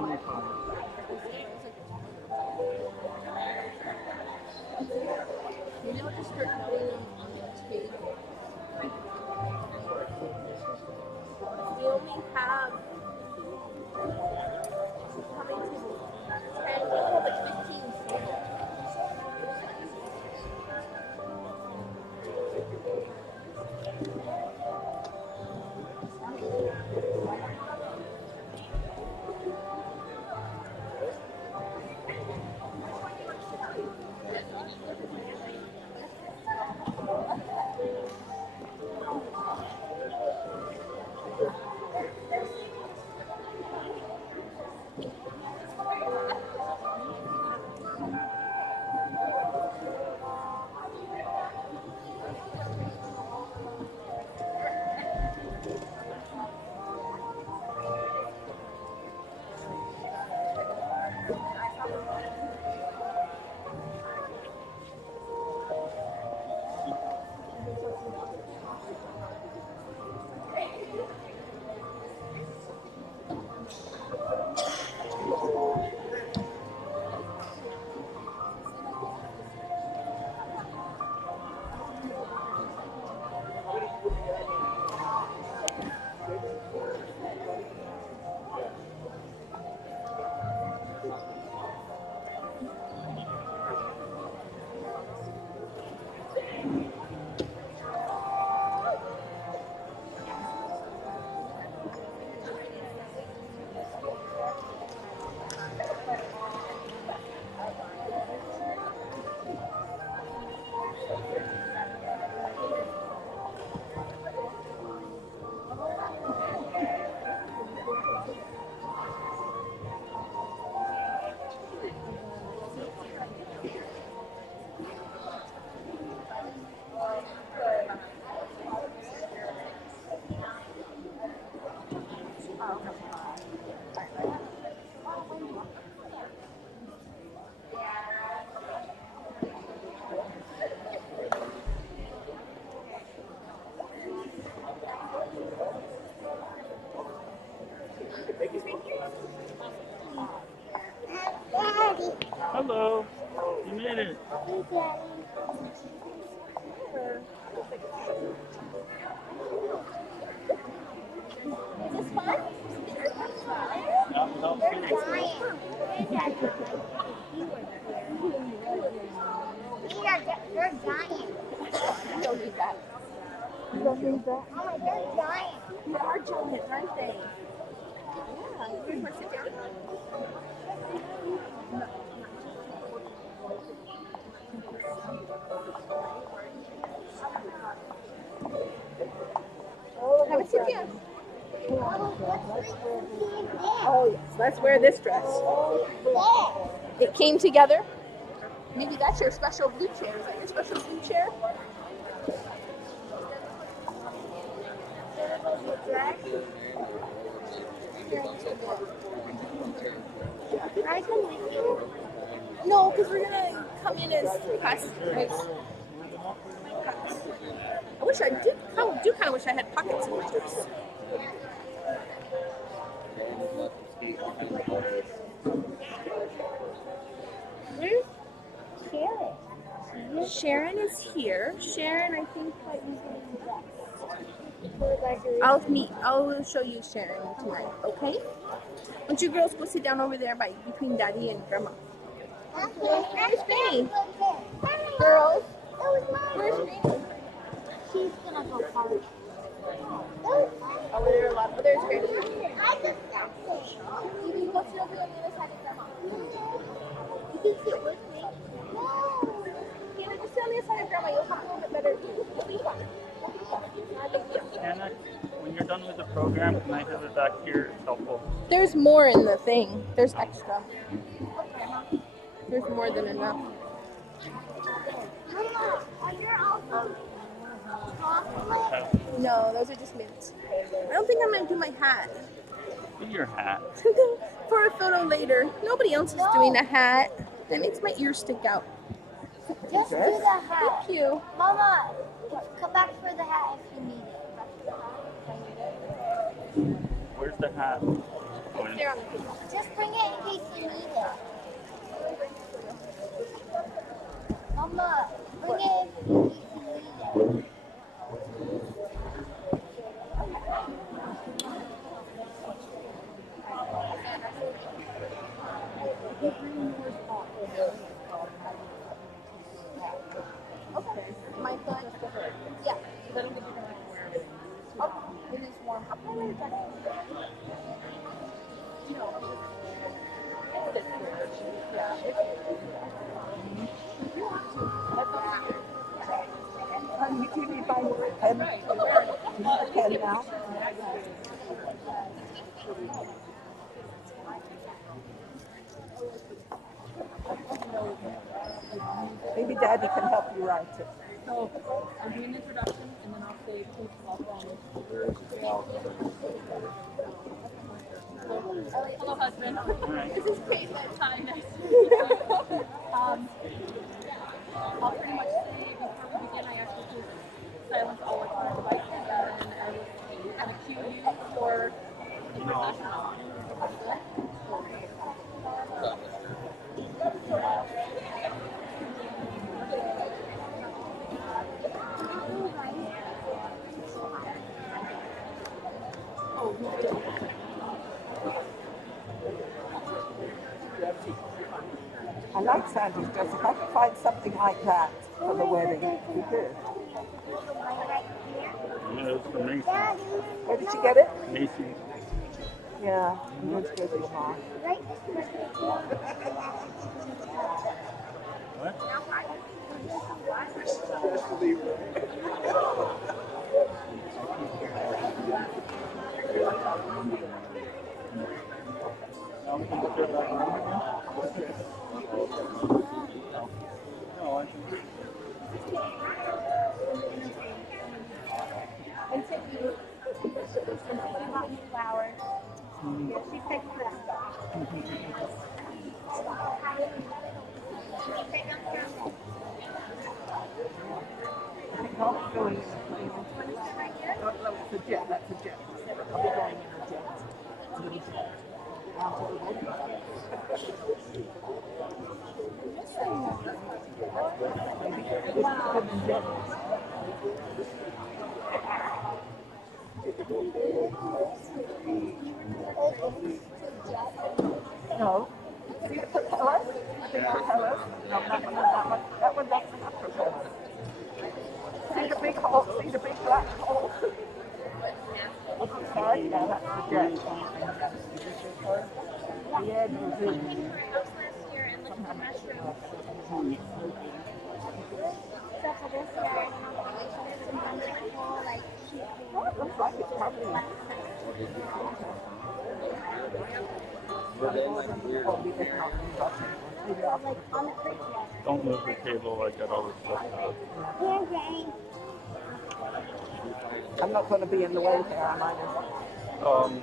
Maybe I'll just start putting them on the table. We only have coming to 10, we only have like 15 tables. Hello, you made it. Is this fun? They're giant. You don't need that. You don't need that? Oh, they're giant. They are giant, aren't they? Yeah, you want to sit down? Have a sit down. Oh, yes, let's wear this dress. It came together. Maybe that's your special blue chair. Is that your special blue chair? I come with you. No, because we're gonna come in as customers. I wish I did. I do kind of wish I had pockets in my dress. Where's Sharon? Sharon is here. Sharon, I think that you Sharon. I'll show you Sharon tonight, okay? Why don't you girls go sit down over there between Daddy and Grandma? Where's Granny? Girls, where's Granny? She's gonna go party. Oh, there are a lot. Oh, there's Granny. You can go sit over on the other side of Grandma. You can sit with me. Okay, just sit on the other side of Grandma. You'll have a little bit better view. You'll be fine. Not a big deal. Anna, when you're done with the program, can I have it back here? It's helpful. There's more in the thing. There's extra. There's more than enough. Mama, are you also chocolate? No, those are just mints. I don't think I'm gonna do my hat. Do your hat. For a photo later. Nobody else is doing a hat. That makes my ears stick out. Just do the hat. Thank you. Mama, come back for the hat if you need it. Where's the hat? Oh, They're on the table. Just bring it in case you need it. Mama, bring it in case you need it. Okay. My foot? Yeah. Oh, it is warm. Okay, wait a second. You do need my pen. You need a pen now. Maybe Daddy can help you write it. So I'll do an introduction and then I'll say please welcome. Hello, husband. This is crazy. Hi, nice to meet you. I'll pretty much say before we begin, I ask you to silence all electronic devices and I will kind of cue you for introduction. I like Sandy's dress. If I could find something like that for the wedding, it'd be good. Yeah, it's from Macy's. Where did you get it? Macy's. Yeah, I'm going to go to your mom. What? Now we can look at that room again. No, I can. And so you got me flowers. Yeah, she picked them. Not going in a plane. No, it's a jet. That's a jet. I'll be going in a jet. A little jet. Out of the wedding. Maybe a jet. No. See the propellers? The propellers? No, that one and that one. That one doesn't have propellers. See the big hole? See the big black hole? Sorry? Yeah, that's the jet. Yeah, no, zoom. Oh, it looks like it's probably... Don't move the table. I got all this stuff out. I'm not going to be in the way here, am I?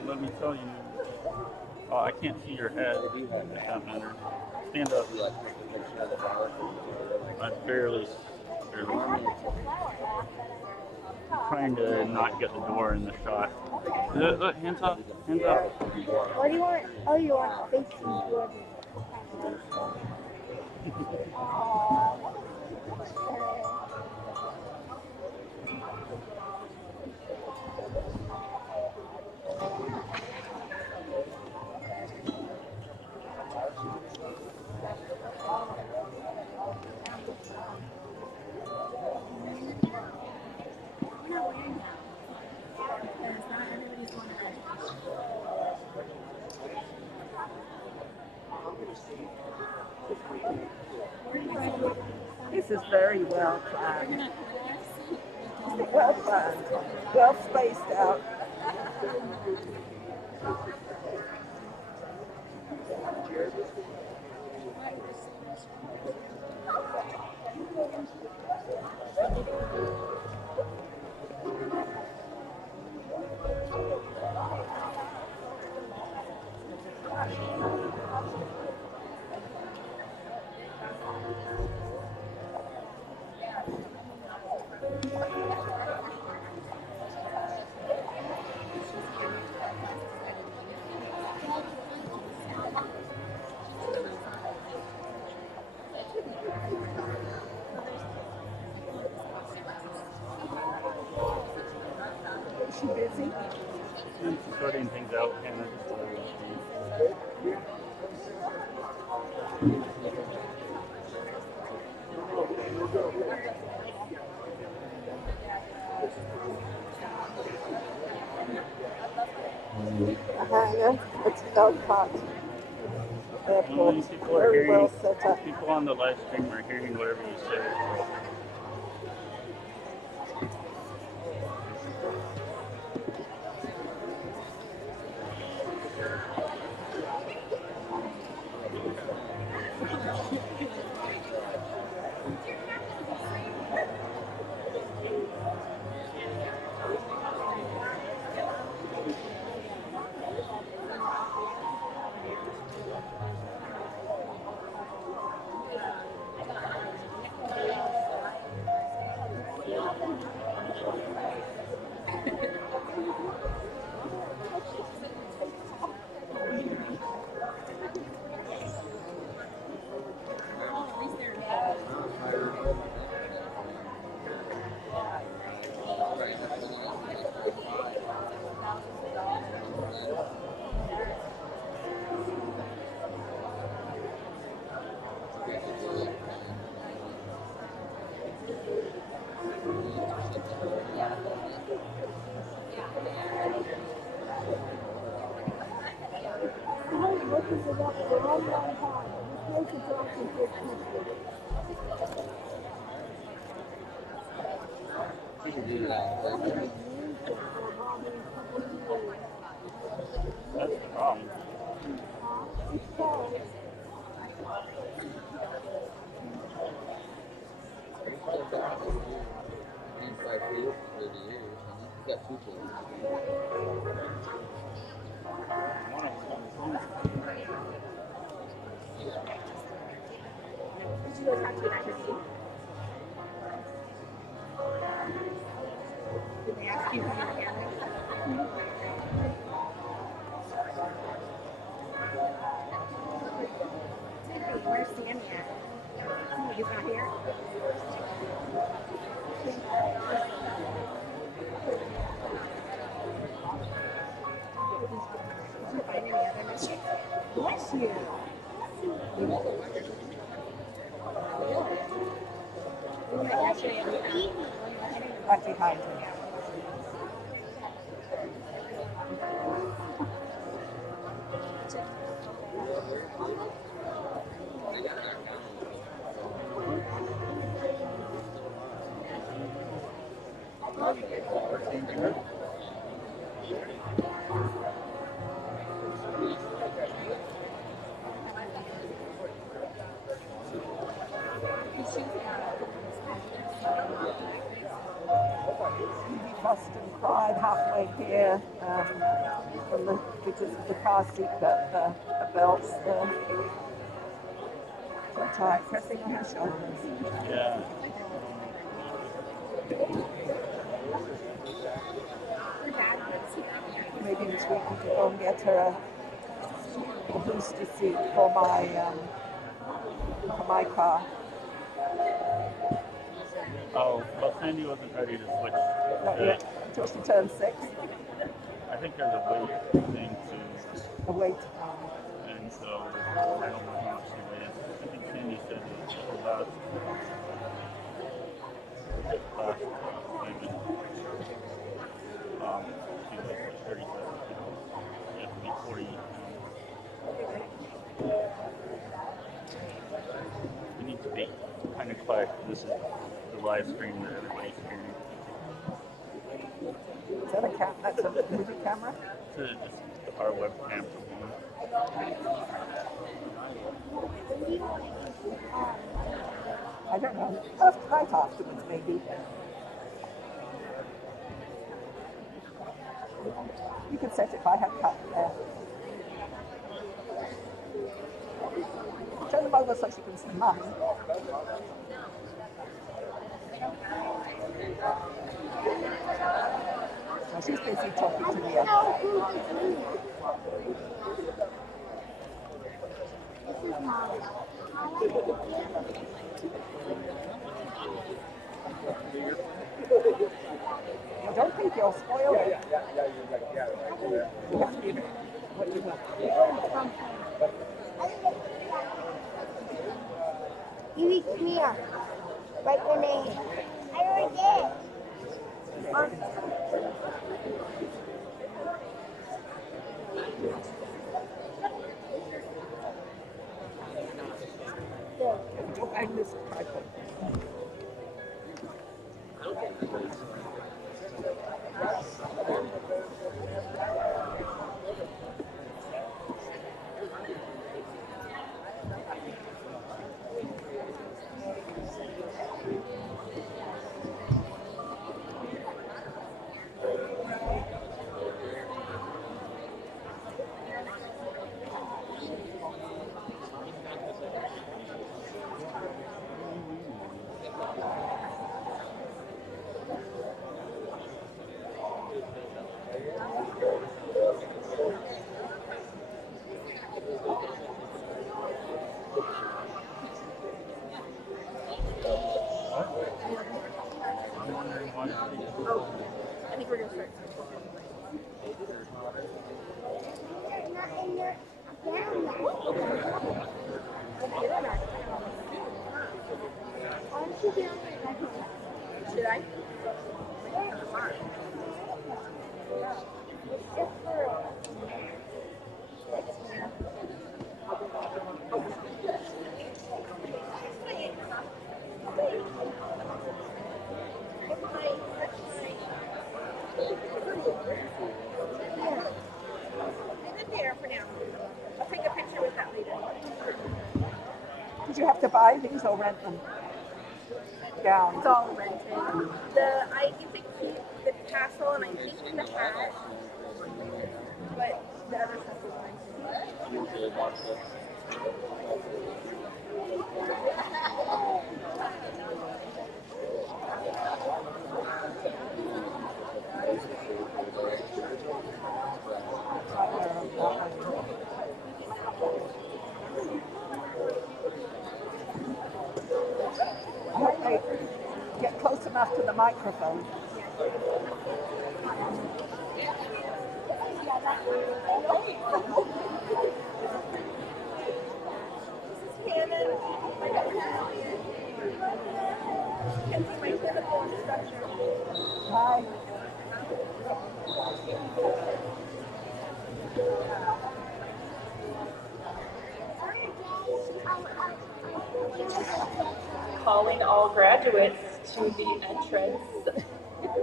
Let me tell you. I can't see your head. If that matters. Stand up. I barely. Trying to not get the door in the shot. Look, hands up, hands up. What do you want? Oh, you want facing toward me. This is very well planned. Well planned. Well spaced out. Oh, Hannah just A hangar, it's a dog park. Airport, very well set up. People on the live stream are hearing whatever you say. That's the problem. Did they ask you how your hand is? Where's Sammy at? Oh, he's not here? Did you find any other mistakes? Bless you. Right behind me. Fussed and cried halfway here because of the car seat that the belts too tight, pressing on her shoulders. Yeah. Maybe this week we could go and get her a booster seat for my car. Oh, well, Sandy wasn't ready to switch. Not yet, until she turns 6. I think there's a weight thing too. A wait. And so I don't know how much she weighs. I think Sandy said it was about last maybe. She was like 37 pounds. You have to be 40 pounds. You need to be kind of quiet. This is the live stream that everybody's hearing. Is that a that's a movie camera? This is just our webcam. I don't know. Right afterwards, maybe. You could set it by her cut there. Turn them over so she can see mine. No, she's busy talking to me. You don't think you'll spoil it. You have to be Like when I already did. Oh, I missed the tripod. I'm wondering why. Oh, I think we're gonna start. They're not in your down yet. Why don't you get on your bed? Should I? It's just for Leave it there for now. I'll take a picture with that later. Did you have to buy these or rent them? Gowns. It's all rented. I get to keep the tassel and I think the hat, but the other stuff is rented. I hope they get close enough to the microphone. My clinical instructor. Hi. Calling all graduates to the entrance.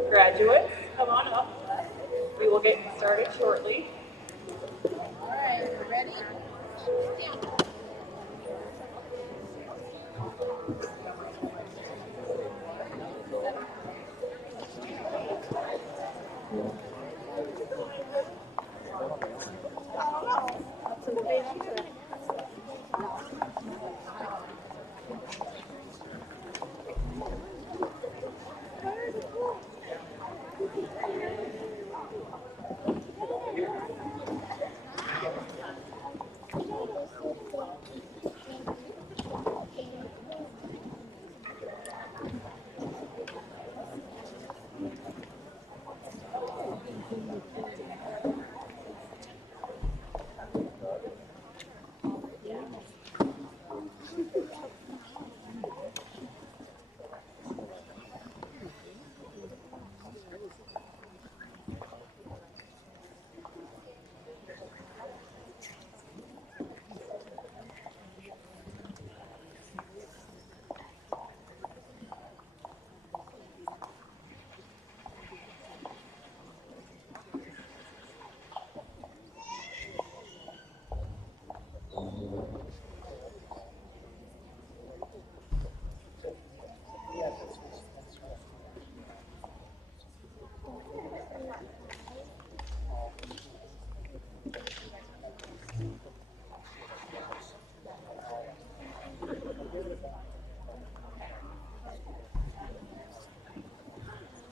Graduates, come on up. We will get started shortly. All right, ready?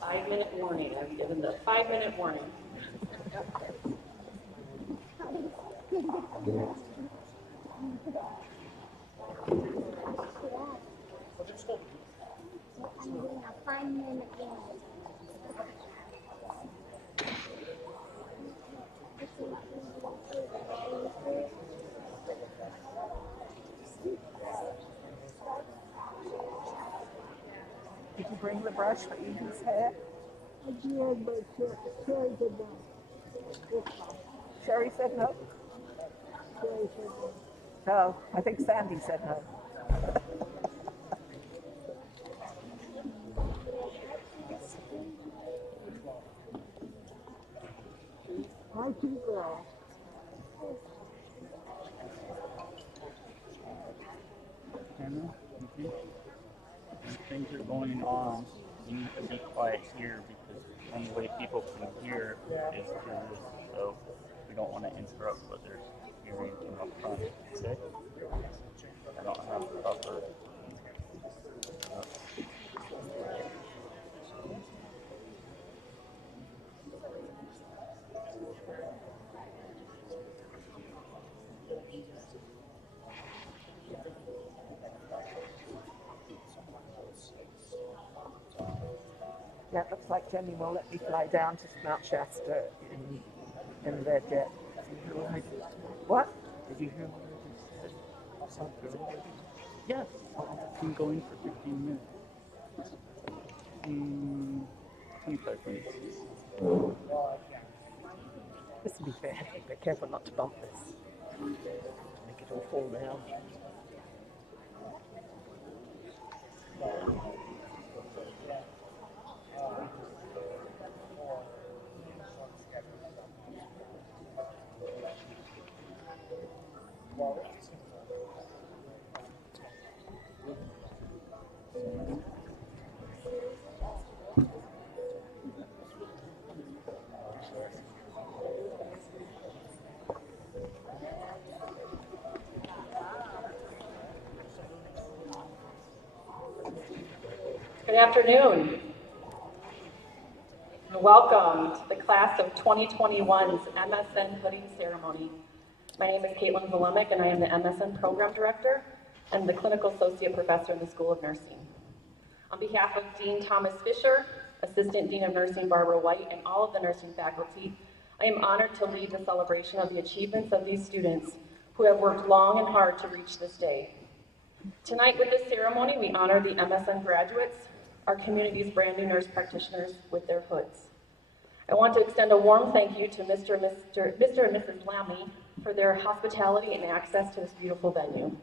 Five-minute warning. I've given the 5-minute warning. I'm doing a 5-minute game. bring the brush for Evie's hair? I did, but Sherry did not. Sherry said no? Sherry said no. No, I think Sandy said no. My two girls. Hannah, when things are going on, you need to be quiet here because the only way people can hear is through this. So we don't want to interrupt what they're hearing from up front. Okay? I don't have the proper. Yeah, it looks like Jenny will let me fly down to Mount Shasta in their jet. What? Did you hear what I just said? Yes, I've been going for 15 minutes. 25 minutes. This will be fair. Be careful not to bump this. Make it all fall down. Good afternoon, and welcome to the class of 2021's MSN hooding ceremony. My name is Caitlin Volemic, and I am the MSN Program Director and the Clinical Associate Professor in the School of Nursing. On behalf of Dean Thomas Fisher, Assistant Dean of Nursing Barbara White, and all of the nursing faculty, I am honored to lead the celebration of the achievements of these students who have worked long and hard to reach this day. Tonight with this ceremony, we honor the MSN graduates, our community's brand new nurse practitioners with their hoods. I want to extend a warm thank you to Mr. and Mrs. Lamley for their hospitality and access to this beautiful venue.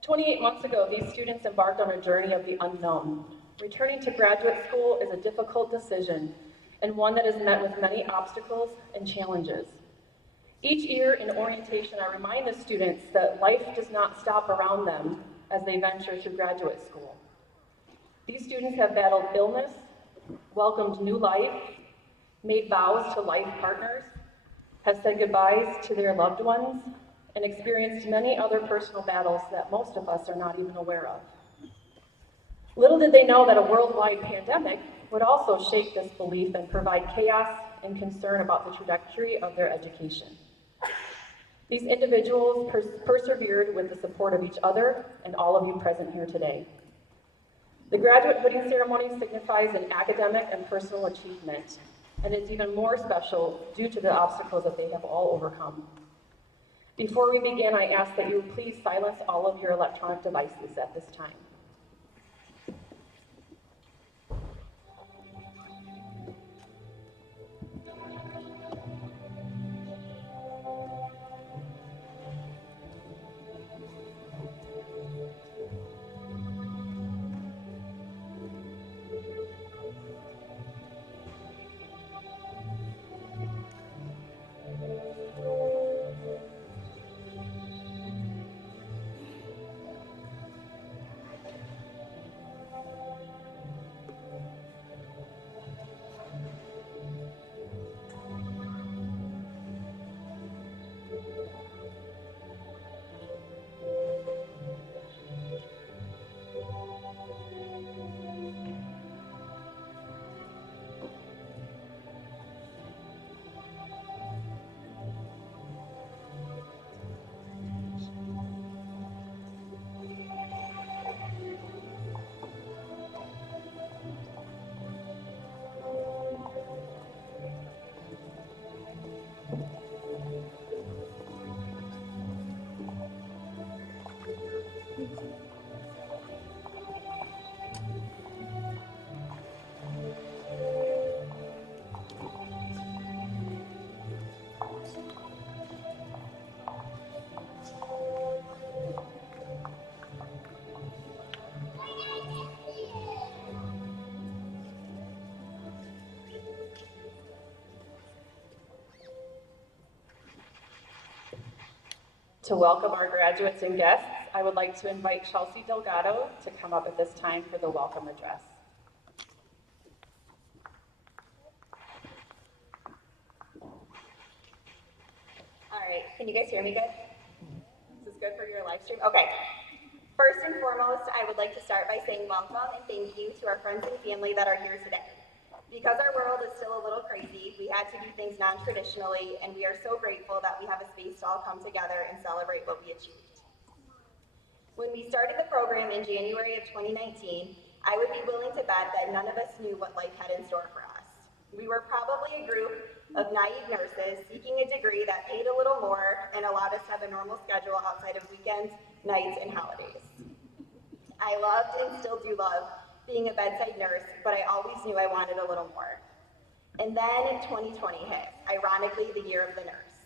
28 months ago, these students embarked on a journey of the unknown. Returning to graduate school is a difficult decision and one that is met with many obstacles and challenges. Each year in orientation, I remind the students that life does not stop around them as they venture through graduate school. These students have battled illness, welcomed new life, made vows to life partners, have said goodbyes to their loved ones, and experienced many other personal battles that most of us are not even aware of. Little did they know that a worldwide pandemic would also shake this belief and provide chaos and concern about the trajectory of their education. These individuals persevered with the support of each other and all of you present here today. The graduate hooding ceremony signifies an academic and personal achievement, and it's even more special due to the obstacles that they have all overcome. Before we begin, I ask that you please silence all of your electronic devices at this time. To welcome our graduates and guests, I would like to invite Chelsea Delgado to come up at this time for the welcome address. All right, can you guys hear me good? This is good for your live stream? Okay. First and foremost, I would like to start by saying welcome and thank you to our friends and family that are here today. Because our world is still a little crazy, we had to do things non-traditionally, and we are so grateful that we have a space to all come together and celebrate what we achieved. When we started the program in January of 2019, I would be willing to bet that none of us knew what life had in store for us. We were probably a group of naive nurses seeking a degree that paid a little more and allowed us to have a normal schedule outside of weekends, nights, and holidays. I loved and still do love being a bedside nurse, but I always knew I wanted a little more. And then 2020 hit, ironically the year of the nurse.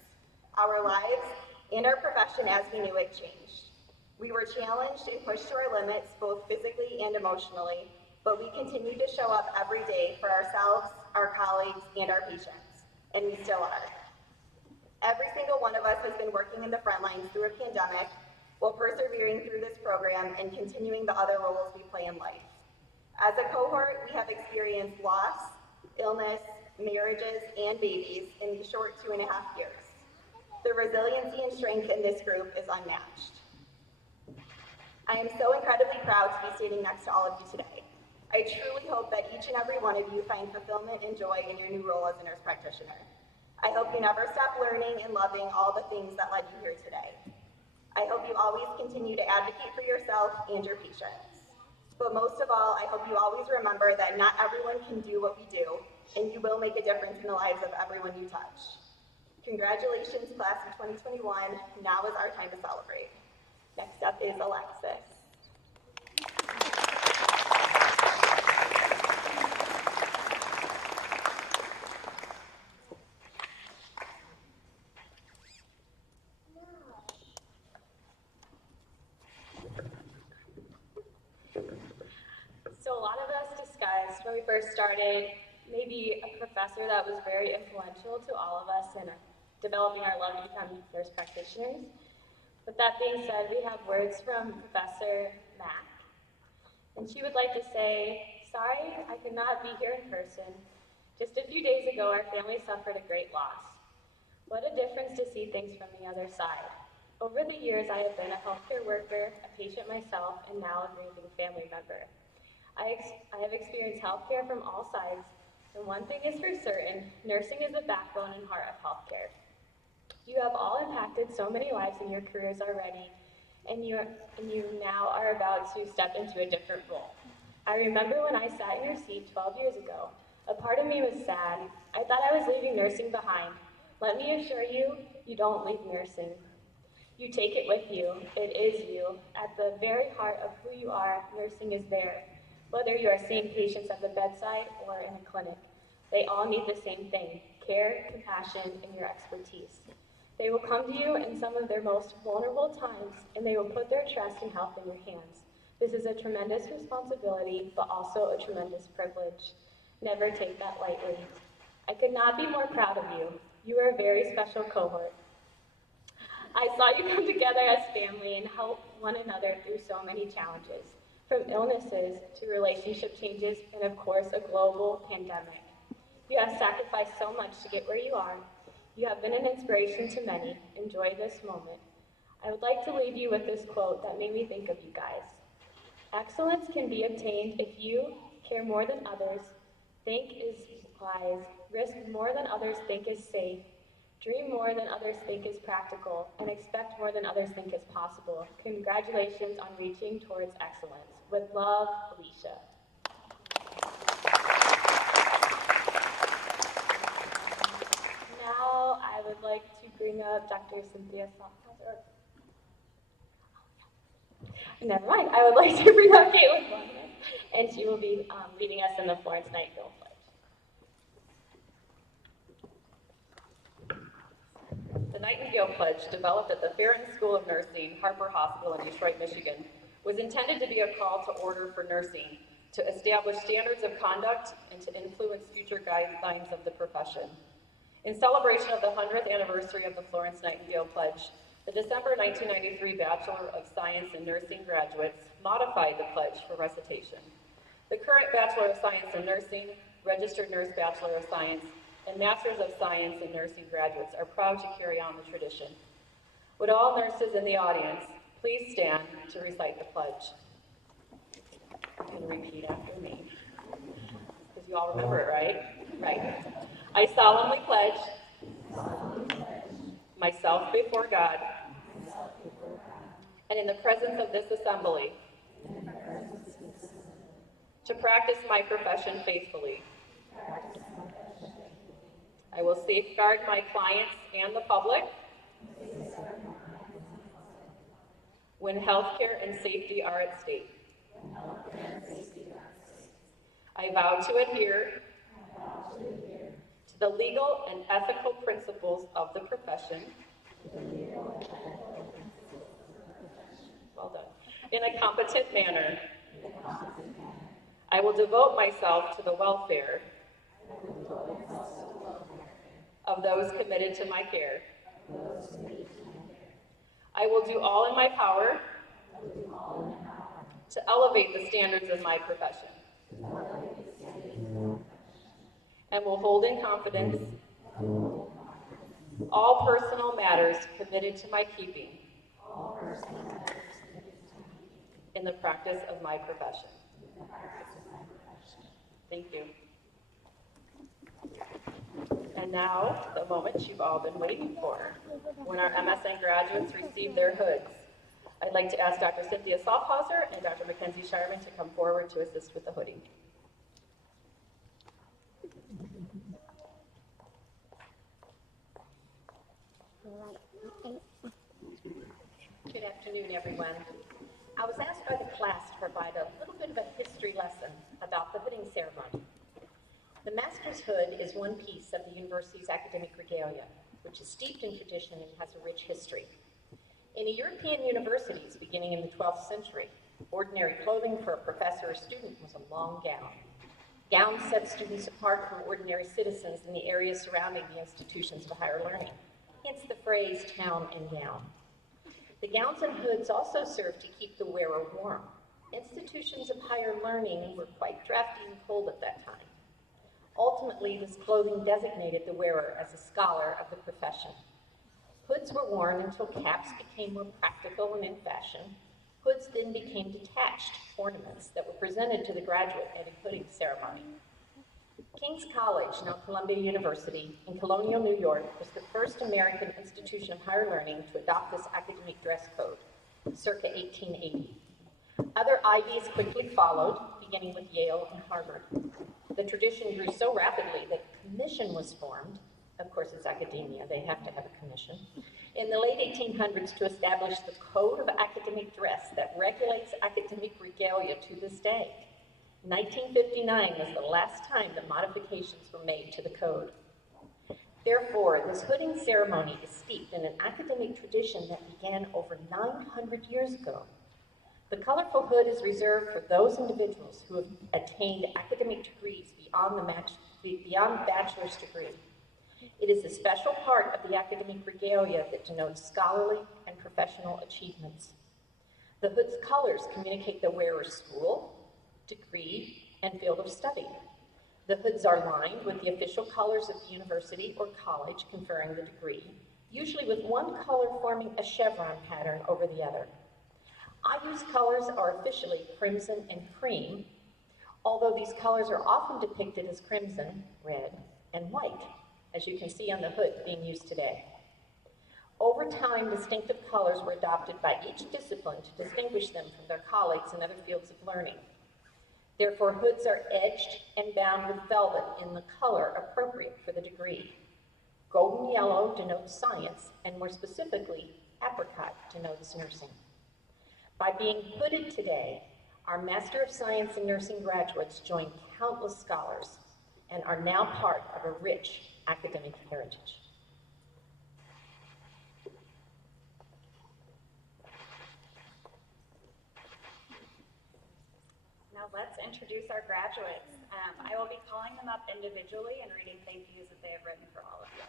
Our lives and our profession as we knew it changed. We were challenged and pushed to our limits both physically and emotionally, but we continued to show up every day for ourselves, our colleagues, and our patients, and we still are. Every single one of us has been working in the front lines through a pandemic while persevering through this program and continuing the other roles we play in life. As a cohort, we have experienced loss, illness, marriages, and babies in these short 2.5 years. The resiliency and strength in this group is unmatched. I am so incredibly proud to be standing next to all of you today. I truly hope that each and every one of you find fulfillment and joy in your new role as a nurse practitioner. I hope you never stop learning and loving all the things that led you here today. I hope you always continue to advocate for yourself and your patients. But most of all, I hope you always remember that not everyone can do what we do, and you will make a difference in the lives of everyone you touch. Congratulations, class of 2021. Now is our time to celebrate. Next up is Alexis. So a lot of us discussed when we first started maybe a professor that was very influential to all of us in developing our love to become nurse practitioners. But that being said, we have words from Professor Mack. And she would like to say, sorry I could not be here in person. Just a few days ago, our family suffered a great loss. What a difference to see things from the other side. Over the years, I have been a healthcare worker, a patient myself, and now a grieving family member. I have experienced healthcare from all sides, and one thing is for certain, nursing is the backbone and heart of healthcare. You have all impacted so many lives in your careers already, and you now are about to step into a different role. I remember when I sat in your seat 12 years ago, a part of me was sad. I thought I was leaving nursing behind. Let me assure you, you don't leave nursing. You take it with you. It is you. At the very heart of who you are, nursing is there. Whether you are seeing patients at the bedside or in a clinic, they all need the same thing: care, compassion, and your expertise. They will come to you in some of their most vulnerable times, and they will put their trust and help in your hands. This is a tremendous responsibility, but also a tremendous privilege. Never take that lightly. I could not be more proud of you. You are a very special cohort. I saw you come together as family and help one another through so many challenges, from illnesses to relationship changes, and of course, a global pandemic. You have sacrificed so much to get where you are. You have been an inspiration to many. Enjoy this moment. I would like to leave you with this quote that made me think of you guys. Excellence can be obtained if you care more than others, think is wise, risk more than others think is safe, dream more than others think is practical, and expect more than others think is possible. Congratulations on reaching towards excellence. With love, Alicia. Now I would like to bring up Dr. Cynthia Salazar. Never mind. I would like to bring up Caitlin Bluntman, and she will be leading us in the Florence Nightingale Pledge. The Nightingale Pledge, developed at the Farron School of Nursing, Harper Hospital in Detroit, Michigan, was intended to be a call to order for nursing, to establish standards of conduct, and to influence future guidelines of the profession. In celebration of the 100th anniversary of the Florence Nightingale Pledge, The December 1993 Bachelor of Science in Nursing graduates modified the pledge for recitation. The current Bachelor of Science in Nursing, Registered Nurse Bachelor of Science, and Masters of Science in Nursing graduates are proud to carry on the tradition. Would all nurses in the audience please stand to recite the pledge? You can repeat after me, because you all remember it, right? Right. I solemnly pledge myself before God and in the presence of this assembly to practice my profession faithfully. I will safeguard my clients and the public when healthcare and safety are at stake. I vow to adhere to the legal and ethical principles of the profession, well done, in a competent manner. I will devote myself to the welfare of those committed to my care. I will do all in my power to elevate the standards of my profession, and will hold in confidence all personal matters committed to my keeping in the practice of my profession. Thank you. And now, the moment you've all been waiting for, when our MSN graduates receive their hoods. I'd like to ask Dr. Cynthia Salthauser and Dr. Mackenzie Sharman to come forward to assist with the hooding. Good afternoon, everyone. I was asked by the class to provide a little bit of a history lesson about the hooding ceremony. The master's hood is one piece of the university's academic regalia, which is steeped in tradition and has a rich history. In the European universities beginning in the 12th century, ordinary clothing for a professor or student was a long gown. Gowns set students apart from ordinary citizens in the areas surrounding the institutions of higher learning, hence the phrase town and gown. The gowns and hoods also served to keep the wearer warm. Institutions of higher learning were quite drafty and cold at that time. Ultimately, this clothing designated the wearer as a scholar of the profession. Hoods were worn until caps became more practical and in fashion. Hoods then became detached ornaments that were presented to the graduate at a hooding ceremony. King's College, now Columbia University, in colonial New York, was the first American institution of higher learning to adopt this academic dress code, circa 1880. Other Ivies quickly followed, beginning with Yale and Harvard. The tradition grew so rapidly that a commission was formed. Of course, it's academia, they have to have a commission. In the late 1800s to establish the code of academic dress that regulates academic regalia to this day. 1959 was the last time that modifications were made to the code. Therefore, this hooding ceremony is steeped in an academic tradition that began over 900 years ago. The colorful hood is reserved for those individuals who have attained academic degrees beyond bachelor's degree. It is a special part of the academic regalia that denotes scholarly and professional achievements. The hood's colors communicate the wearer's school, degree, and field of study. The hoods are lined with the official colors of the university or college conferring the degree, usually with one color forming a chevron pattern over the other. IU's colors are officially crimson and cream, although these colors are often depicted as crimson, red, and white, as you can see on the hood being used today. Over time, distinctive colors were adopted by each discipline to distinguish them from their colleagues in other fields of learning. Therefore, hoods are edged and bound with velvet in the color appropriate for the degree. Golden yellow denotes science, and more specifically, apricot denotes nursing. By being hooded today, our Master of Science in Nursing graduates join countless scholars and are now part of a rich academic heritage. Now let's introduce our graduates. I will be calling them up individually and reading thank yous that they have written for all of you.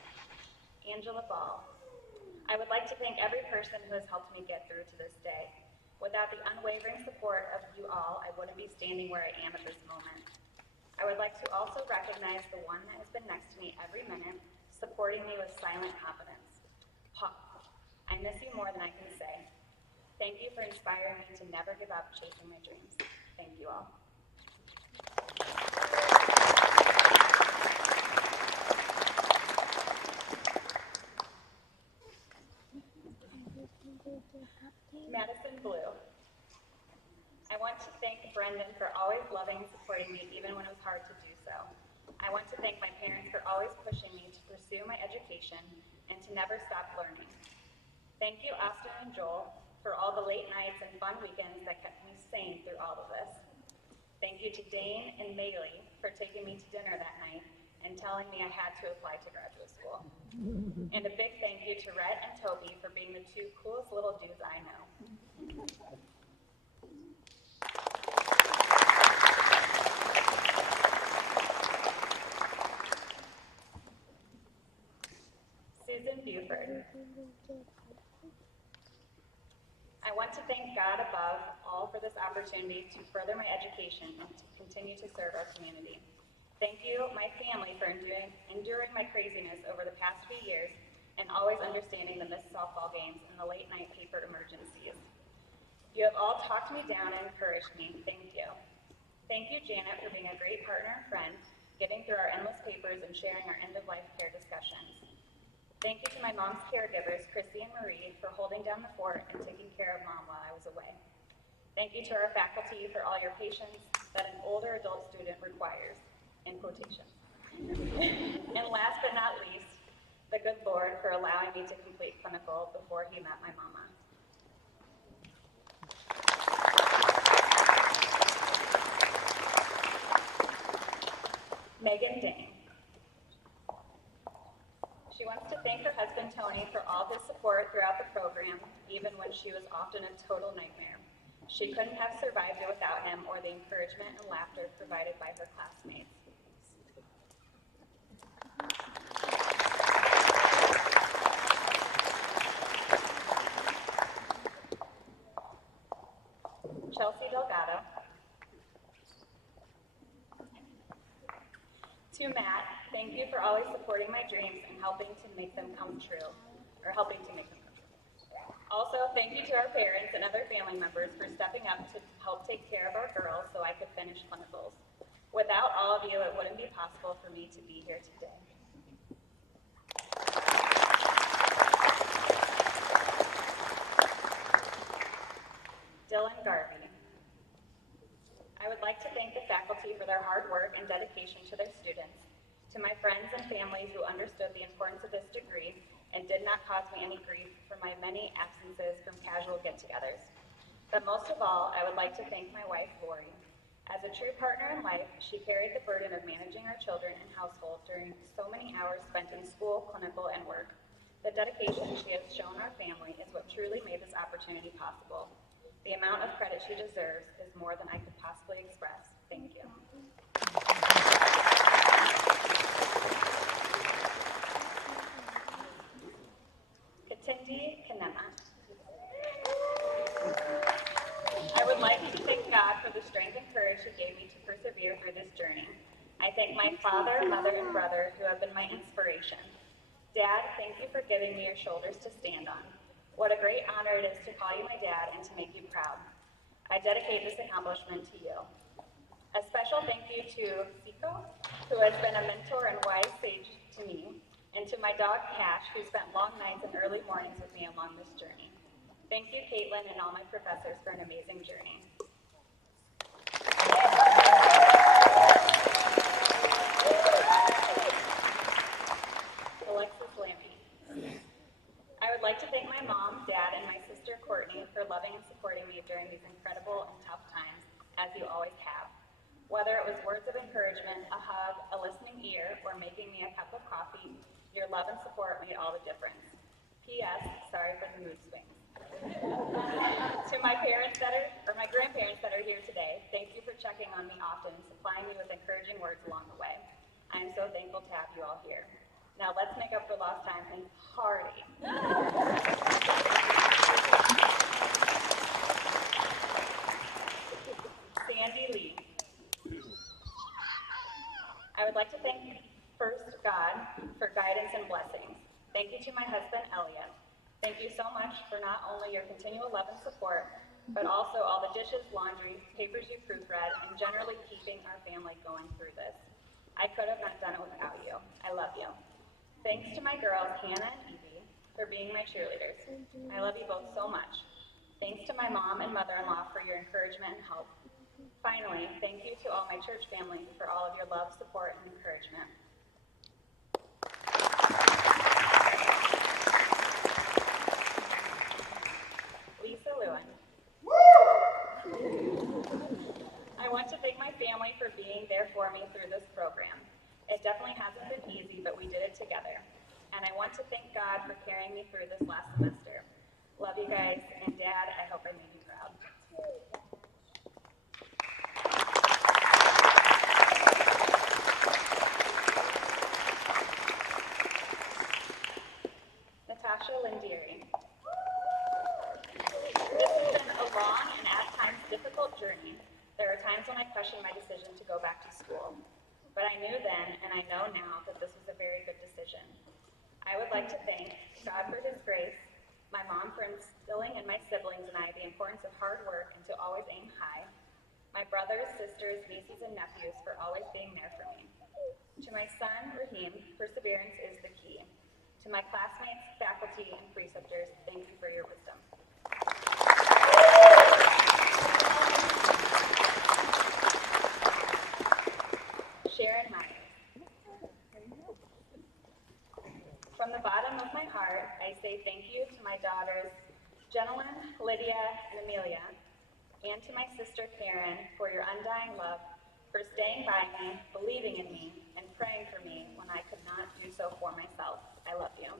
Angela Ball. I would like to thank every person who has helped me get through to this day. Without the unwavering support of you all, I wouldn't be standing where I am at this moment. I would like to also recognize the one that has been next to me every minute, supporting me with silent confidence. Pop, I miss you more than I can say. Thank you for inspiring me to never give up chasing my dreams. Thank you all. Madison Blue. I want to thank Brendan for always loving and supporting me even when it was hard to do so. I want to thank my parents for always pushing me to pursue my education and to never stop learning. Thank you, Austin and Joel, for all the late nights and fun weekends that kept me sane through all of this. Thank you to Dane and Maylee for taking me to dinner that night and telling me I had to apply to graduate school. And a big thank you to Rhett and Toby for being the two coolest little dudes I know. Susan Buford. I want to thank God above all for this opportunity to further my education and to continue to serve our community. Thank you, my family, for enduring my craziness over the past few years and always understanding the missed softball games and the late night paper emergencies. You have all talked me down and encouraged me. Thank you. Thank you, Janet, for being a great partner and friend, getting through our endless papers and sharing our end-of-life care discussions. Thank you to my mom's caregivers, Christy and Marie, for holding down the fort and taking care of Mom while I was away. Thank you to our faculty for all your patience that an older adult student requires, in quotations. And last but not least, the good Lord for allowing me to complete clinical before he met my mama. Megan Dane. She wants to thank her husband, Tony, for all his support throughout the program, even when she was often a total nightmare. She couldn't have survived it without him or the encouragement and laughter provided by her classmates. Chelsea Delgado. To Matt, thank you for always supporting my dreams and helping to make them come true. Also, thank you to our parents and other family members for stepping up to help take care of our girls so I could finish clinicals. Without all of you, it wouldn't be possible for me to be here today. Dylan Garvey. I would like to thank the faculty for their hard work and dedication to their students, to my friends and family who understood the importance of this degree and did not cause me any grief for my many absences from casual get-togethers. But most of all, I would like to thank my wife, Lori. As a true partner in life, she carried the burden of managing our children and household during so many hours spent in school, clinical, and work. The dedication she has shown our family is what truly made this opportunity possible. The amount of credit she deserves is more than I could possibly express. Thank you. Katindi Kanema. I would like to thank God for the strength and courage He gave me to persevere through this journey. I thank my father, mother, and brother who have been my inspiration. Dad, thank you for giving me your shoulders to stand on. What a great honor it is to call you my dad and to make you proud. I dedicate this accomplishment to you. A special thank you to Siko, who has been a mentor and wise sage to me, and to my dog Cash, who spent long nights and early mornings with me along this journey. Thank you, Caitlin, and all my professors for an amazing journey. Alexis Lammy. I would like to thank my mom, dad, and my sister Courtney for loving and supporting me during these incredible and tough times, as you always have. Whether it was words of encouragement, a hug, a listening ear, or making me a cup of coffee, your love and support made all the difference. P.S. Sorry for the mood swings. To my parents my grandparents that are here today, thank you for checking on me often and supplying me with encouraging words along the way. I am so thankful to have you all here. Now let's make up for lost time and party. Sandy Lee. I would like to thank first God for guidance and blessings. Thank you to my husband, Elliot. Thank you so much for not only your continual love and support, but also all the dishes, laundry, papers you proofread, and generally keeping our family going through this. I could have not done it without you. I love you. Thanks to my girls, Hannah and Evie, for being my cheerleaders. I love you both so much. Thanks to my mom and mother-in-law for your encouragement and help. Finally, thank you to all my church family for all of your love, support, and encouragement. Lisa Lewin. I want to thank my family for being there for me through this program. It definitely hasn't been easy, but we did it together. And I want to thank God for carrying me through this last semester. Love you guys, and Dad, I hope I made you proud. Natasha Lindieri. This has been a long and at times difficult journey. There are times when I question my decision to go back to school. But I knew then, and I know now, that this was a very good decision. I would like to thank God for His grace, my mom for instilling in my siblings and I the importance of hard work and to always aim high, my brothers, sisters, nieces, and nephews for always being there for me. To my son, Raheem, perseverance is the key. To my classmates, faculty, and preceptors, thank you for your wisdom. Sharon Myers. From the bottom of my heart, I say thank you to my daughters, Jenilyn, Lydia, and Amelia, and to my sister Karen for your undying love, for staying by me, believing in me, and praying for me when I could not do so for myself. I love you.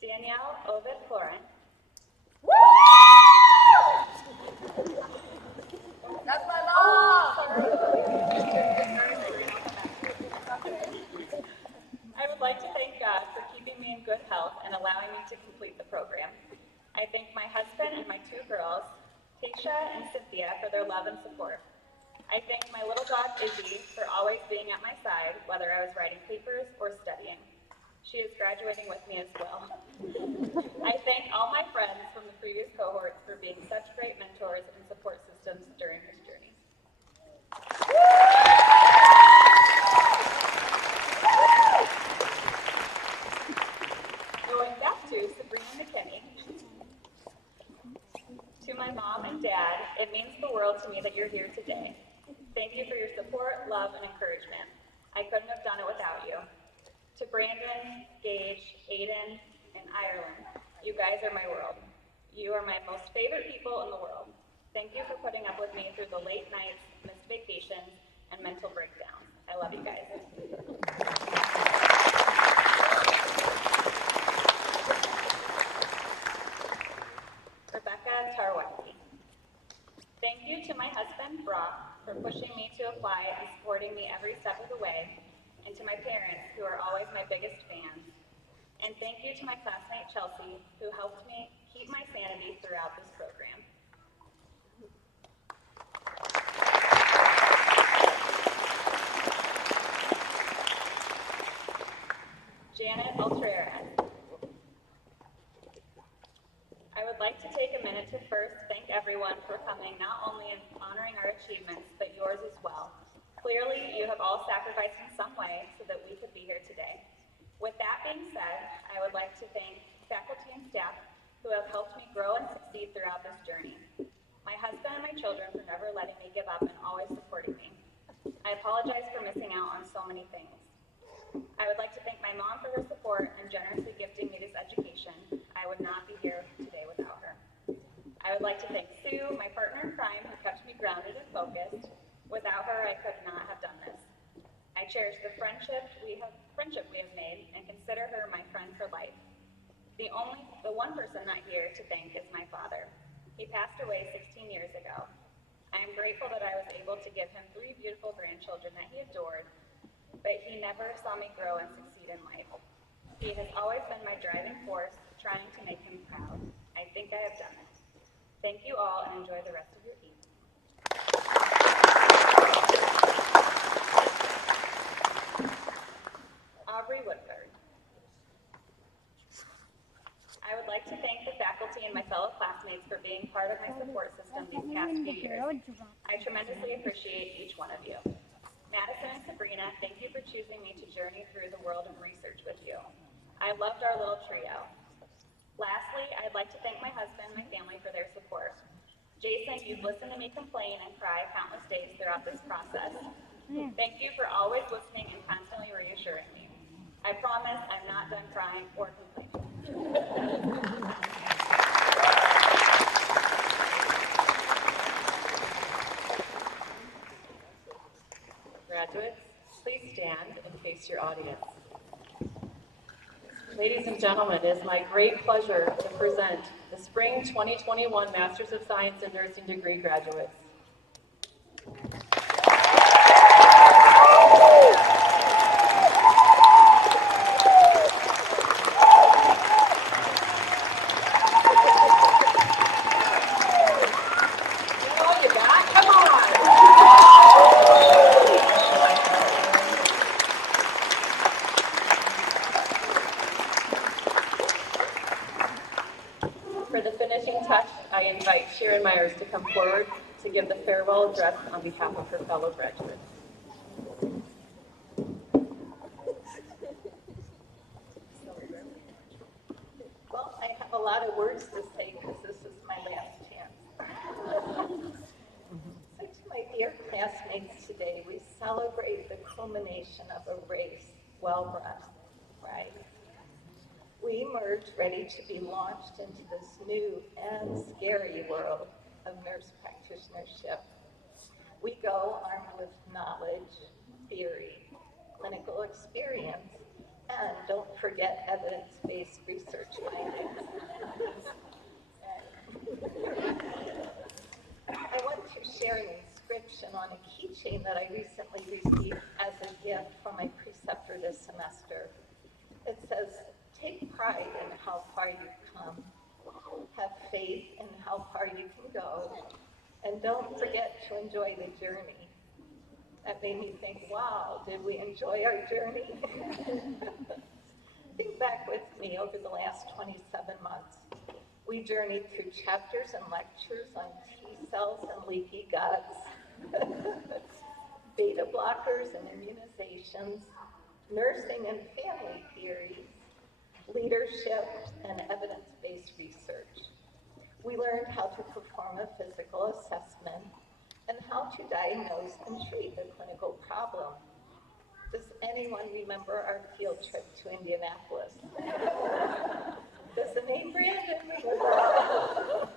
Danielle Ovid Florent. That's my mom! I would like to thank God for keeping me in good health and allowing me to complete the program. I thank my husband and my two girls, Tasha and Cynthia, for their love and support. I thank my little dog, Izzy, for always being at my side, whether I was writing papers or studying. She is graduating with me as well. I thank all my friends from the previous cohorts for being such great mentors and support systems during this journey. Going back to Sabrina McKinney. To my mom and dad, it means the world to me that you're here today. Thank you for your support, love, and encouragement. I couldn't have done it without you. To Brandon, Gage, Aiden, and Ireland, you guys are my world. You are my most favorite people in the world. Thank you for putting up with me through the late nights, missed vacations, and mental breakdowns. I love you guys. Rebecca Tarwecki. Thank you to my husband, Brock, for pushing me to apply and supporting me every step of the way, and to my parents, who are always my biggest fans. And thank you to my classmate, Chelsea, who helped me keep my sanity throughout this program. Janet Ultrera. I would like to take a minute to first thank everyone for coming, not only in honoring our achievements, but yours as well. Clearly, you have all sacrificed in some way so that we could be here today. With that being said, I would like to thank faculty and staff who have helped me grow and succeed throughout this journey. My husband and my children for never letting me give up and always supporting me. I apologize for missing out on so many things. I would like to thank my mom for her support and generously gifting me this education. I would not be here today without her. I would like to thank Sue, my partner in crime, who kept me grounded and focused. Without her, I could not have done this. I cherish the friendship we have made and consider her my friend for life. The one person not here to thank is my father. He passed away 16 years ago. I am grateful that I was able to give him 3 beautiful grandchildren that he adored, but he never saw me grow and succeed in life. He has always been my driving force, trying to make him proud. I think I have done it. Thank you all, and enjoy the rest of your evening. Aubrey Woodford. I would like to thank the faculty and my fellow classmates for being part of my support system these past few years. I tremendously appreciate each one of you. Madison and Sabrina, thank you for choosing me to journey through the world of research with you. I loved our little trio. Lastly, I'd like to thank my husband and my family for their support. Jason, you've listened to me complain and cry countless days throughout this process. Thank you for always listening and constantly reassuring me. I promise I'm not done crying or complaining. Graduates, please stand and face your audience. Ladies and gentlemen, it is my great pleasure to present the Spring 2021 Masters of Science in Nursing degree graduates. To come forward to give the farewell address on behalf of her fellow graduates. Well, I have a lot of words to say because this is my last chance. So to my dear classmates today, we celebrate the culmination of a race well run, right? We emerge ready to be launched into this new and scary world of nurse practitionership. We go armed with knowledge, theory, clinical experience, and don't forget evidence-based research findings. I want to share an inscription on a keychain that I recently received as a gift from my preceptor this semester. It says, "Take pride in how far you've come. Have faith in how far you can go. And don't forget to enjoy the journey." That made me think, wow, did we enjoy our journey? Think back with me over the last 27 months. We journeyed through chapters and lectures on T cells and leaky guts, beta blockers and immunizations, nursing and family theories, leadership, and evidence-based research. We learned how to perform a physical assessment and how to diagnose and treat a clinical problem. Does anyone remember our field trip to Indianapolis? Does the name Brandon ring a bell?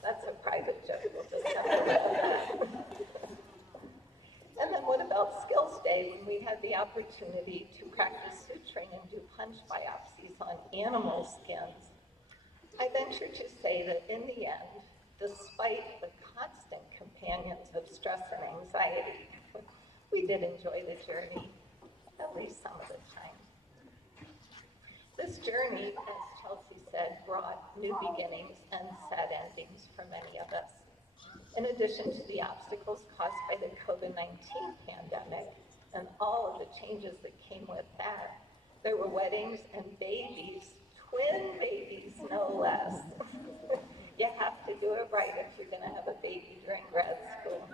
That's a private joke. We'll just have to And then what about Skills Day, when we had the opportunity to practice suturing and do punch biopsies on animal skins? I venture to say that in the end, despite the constant companions of stress and anxiety, we did enjoy the journey, at least some of the time. This journey, as Chelsea said, brought new beginnings and sad endings for many of us. In addition to the obstacles caused by the COVID-19 pandemic and all of the changes that came with that, there were weddings and babies, twin babies, no less. You have to do it right if you're going to have a baby during grad school.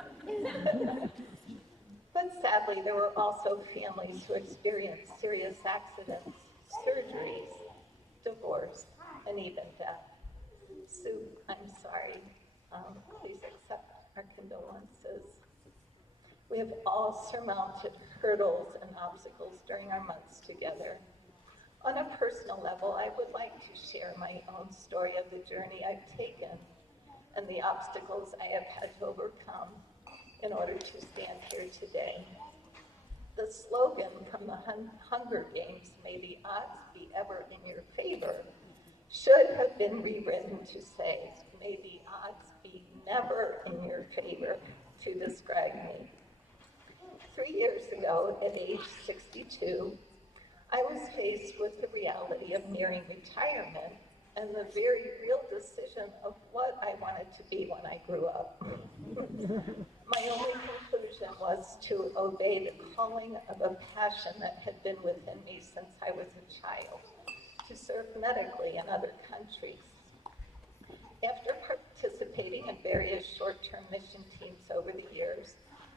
But sadly, there were also families who experienced serious accidents, surgeries, divorce, and even death. Sue, I'm sorry. Please accept our condolences. We have all surmounted hurdles and obstacles during our months together. On a personal level, I would like to share my own story of the journey I've taken and the obstacles I have had to overcome in order to stand here today. The slogan from the Hunger Games, "May the odds be ever in your favor," should have been rewritten to say, may the odds be never in your favor to describe me. 3 years ago, at age 62, I was faced with the reality of nearing retirement and the very real decision of what I wanted to be when I grew up. My only conclusion was to obey the calling of a passion that had been within me since I was a child, to serve medically in other countries. After participating in various short-term mission teams over the years,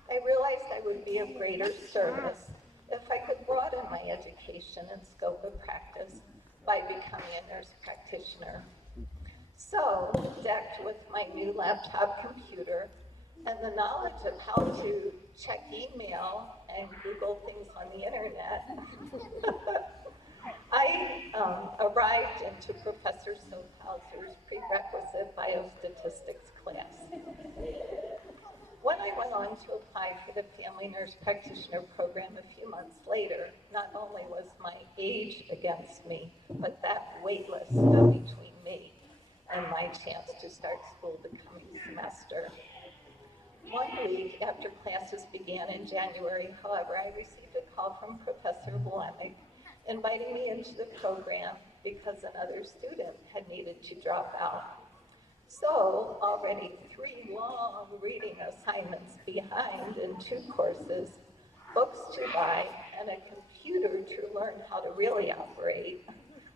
I realized I would be of greater service if I could broaden my education and scope of practice by becoming a nurse practitioner. So, decked with my new laptop computer and the knowledge of how to check email and Google things on the internet, I arrived into Professor Sophauser's prerequisite biostatistics class. When I went on to apply for the family nurse practitioner program a few months later, not only was my age against me, but that wait list stood between me and my chance to start school the coming semester. 1 week after classes began in January, however, I received a call from Professor Volemic inviting me into the program because another student had needed to drop out. So, already 3 long reading assignments behind in 2 courses, books to buy, and a computer to learn how to really operate,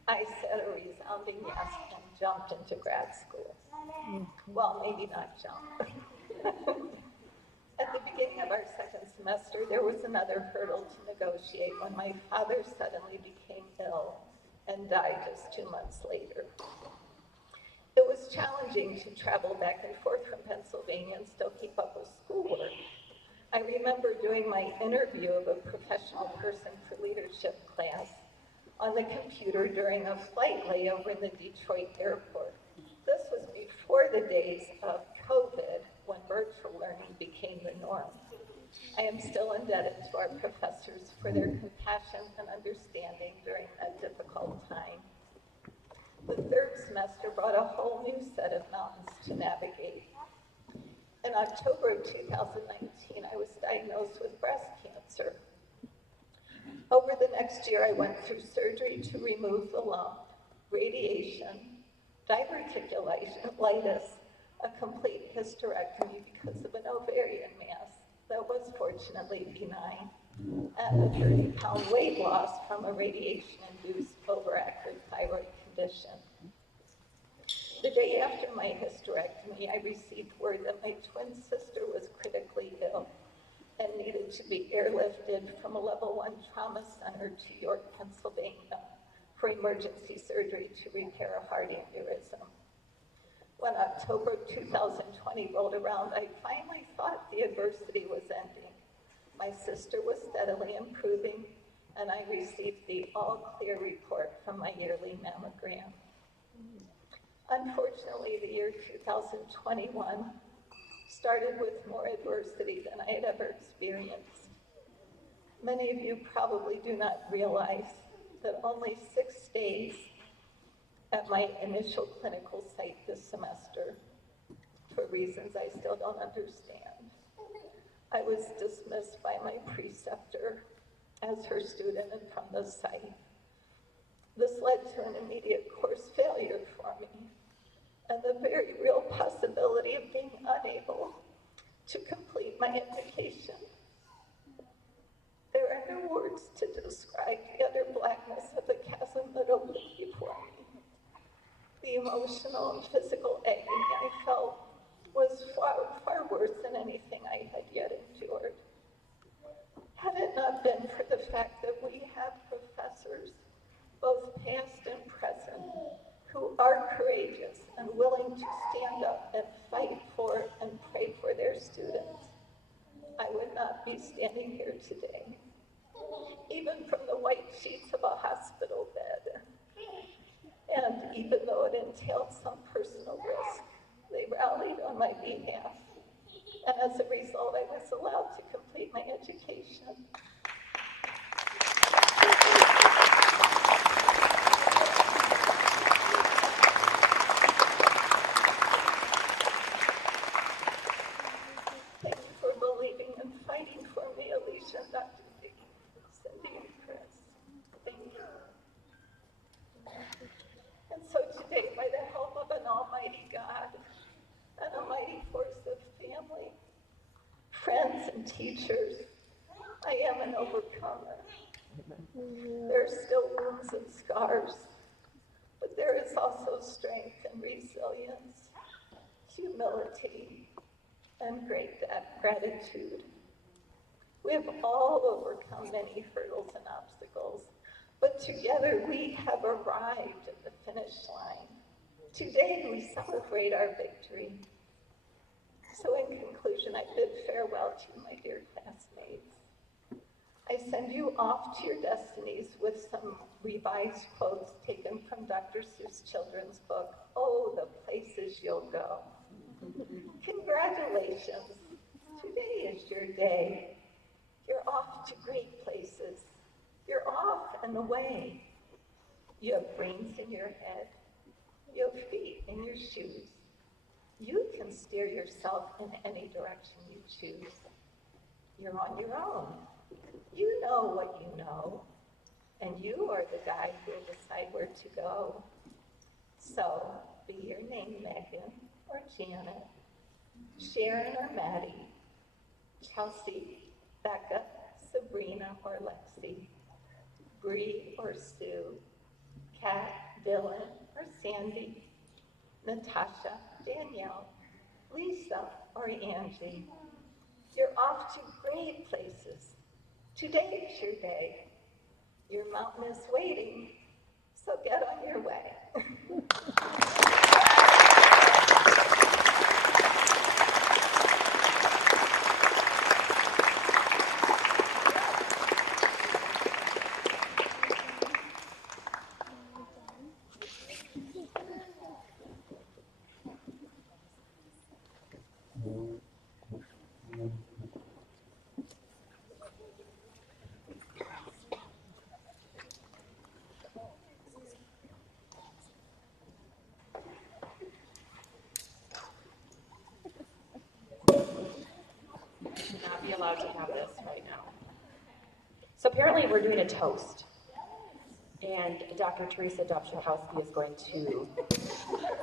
I said a resounding yes and jumped into grad school. Well, maybe not jump. At the beginning of our 2nd semester, there was another hurdle to negotiate when my father suddenly became ill and died just 2 months later. It was challenging to travel back and forth from Pennsylvania and still keep up with schoolwork. I remember doing my interview of a professional person for leadership class on the computer during a flight layover in the Detroit airport. This was before the days of COVID, when virtual learning became the norm. I am still indebted to our professors for their compassion and understanding during that difficult time. The 3rd semester brought a whole new set of mountains to navigate. In October of 2019, I was diagnosed with breast cancer. Over the next year, I went through surgery to remove the lump, radiation, diverticulitis, a complete hysterectomy because of an ovarian mass that was fortunately benign, and a 30-pound weight loss from a radiation-induced overactive thyroid condition. The day after my hysterectomy, I received word that my twin sister was critically ill and needed to be airlifted from a level 1 trauma center to York, Pennsylvania for emergency surgery to repair a heart aneurysm. When October 2020 rolled around, I finally thought the adversity was ending. My sister was steadily improving, and I received the all-clear report from my yearly mammogram. Unfortunately, the year 2021 started with more adversity than I had ever experienced. Many of you probably do not realize that only 6 days at my initial clinical site this semester, for reasons I still don't understand, I was dismissed by my preceptor as her student and from the site. This led to an immediate course failure for me and the very real possibility of being unable to complete my education. There are no words to describe the utter blackness of the chasm that opened before me. The emotional and physical agony I felt was far worse than anything I had yet endured. Had it not been for the fact that we have professors, both past and present, who are courageous and willing to stand up and fight for and pray for their students, I would not be standing here today, even from the white sheets of a hospital bed. And even though it entailed some personal risk, they rallied on my behalf. And as a result, I was allowed to complete my education. and teachers, I am an overcomer. There are still wounds and scars, but there is also strength and resilience, humility, and great gratitude. We have all overcome many hurdles and obstacles, but together we have arrived at the finish line. Today we celebrate our victory. So in conclusion, I bid farewell to my dear classmates. I send you off to your destinies with some revised quotes taken from Dr. Seuss' children's book, Oh, the Places You'll Go. Congratulations. Today is your day. You're off to great places. You're off and away. You have brains in your head. You have feet in your shoes. You can steer yourself in any direction you choose. You're on your own. You know what you know, and you are the guide who will decide where to go. So, be your name Megan or Janet, Sharon or Maddie, Chelsea, Becca, Sabrina or Lexi, Bree or Sue, Kat, Dylan or Sandy, Natasha, Danielle, Lisa or Angie. You're off to great places. Today is your day. Your mountain is waiting, so get on your way. Not be allowed to have this right now. So apparently we're doing a toast. And Dr. Teresa Dobzhankowski is going to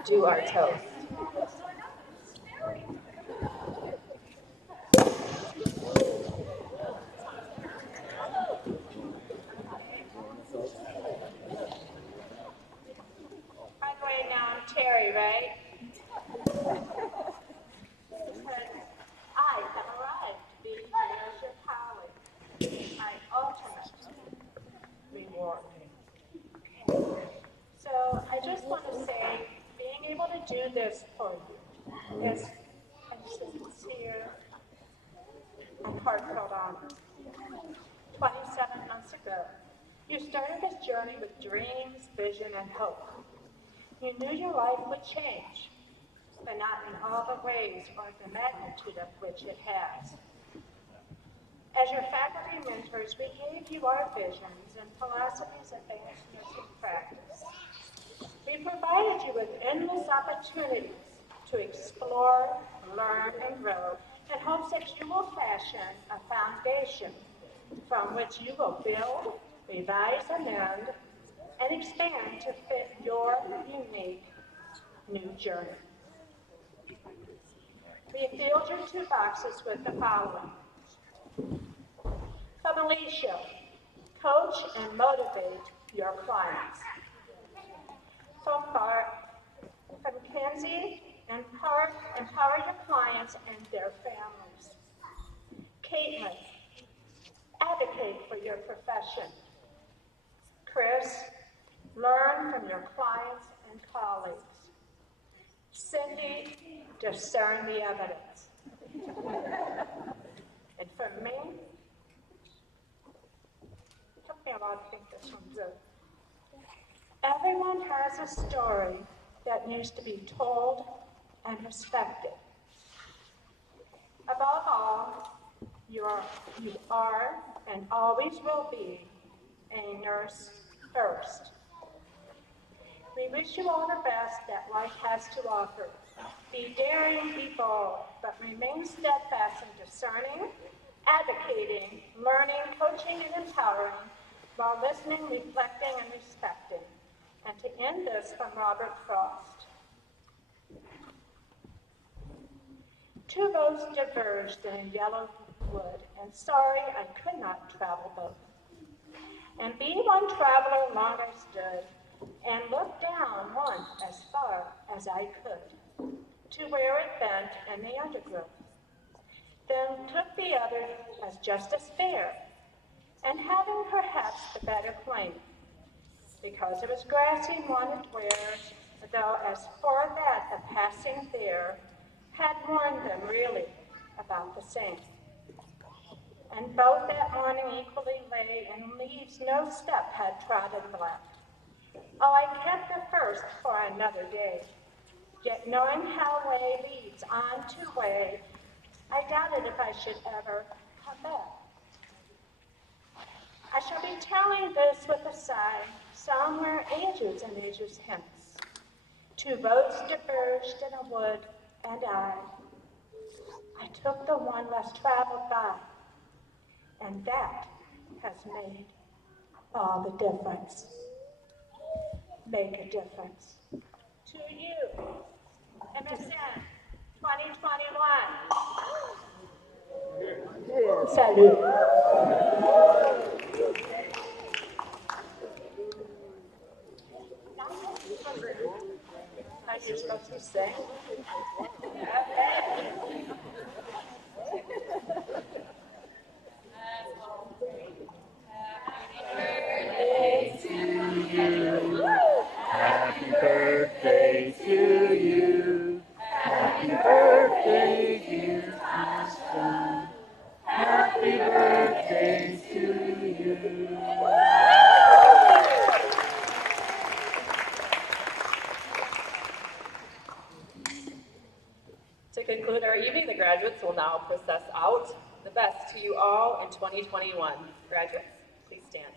do our toast. By the way, now I'm Terry, right? I have arrived to be here as your colleague, my ultimate reward. So I just want to say, being able to do this for you is a sincere and heartfelt honor. 27 months ago, you started this journey with dreams, vision, and hope. You knew your life would change, but not in all the ways or the magnitude of which it has. As your faculty mentors, we gave you our visions and philosophies of advanced nursing practice. We provided you with endless opportunities to explore, learn, and grow in hopes that you will fashion a foundation from which you will build, revise, amend, and expand to fit your unique new journey. We filled your two boxes with the following. From Alicia, coach and motivate your clients. From Kenzie, empower your clients and their families. Caitlin, advocate for your profession. Chris, learn from your clients and colleagues. Cindy, discern the evidence. And for me, it took me a while to think this one through. Everyone has a story that needs to be told and respected. Above all, you are and always will be a nurse first. We wish you all the best that life has to offer. Be daring, be bold, but remain steadfast in discerning, advocating, learning, coaching, and empowering, while listening, reflecting, and respecting. And to end this from Robert Frost. Two roads diverged in a yellow would, and sorry I could not travel both. And be one traveler long I stood, and looked down one as far as I could, to where it bent and the undergrowth. Then took the other as just as fair, and having perhaps the better claim, because it was grassy wanted where, though as for that a passing there, had warned them really about the same. And both that morning equally lay in leaves no step had trodden black. Oh, I kept the first for another day, yet knowing how way leads on to way, I doubted if I should ever come back. I shall be telling this with a sigh, somewhere ages and ages hence. Two roads diverged in a wood, and I took the one less traveled by, and that has made all the difference. Make a difference. To you, MSN 2021. Salut. How you're supposed to sing? Happy birthday to you. Happy birthday, dear Austin. Happy birthday to you. To conclude our evening, the graduates will now process out. The best to you all in 2021. Graduates, please stand.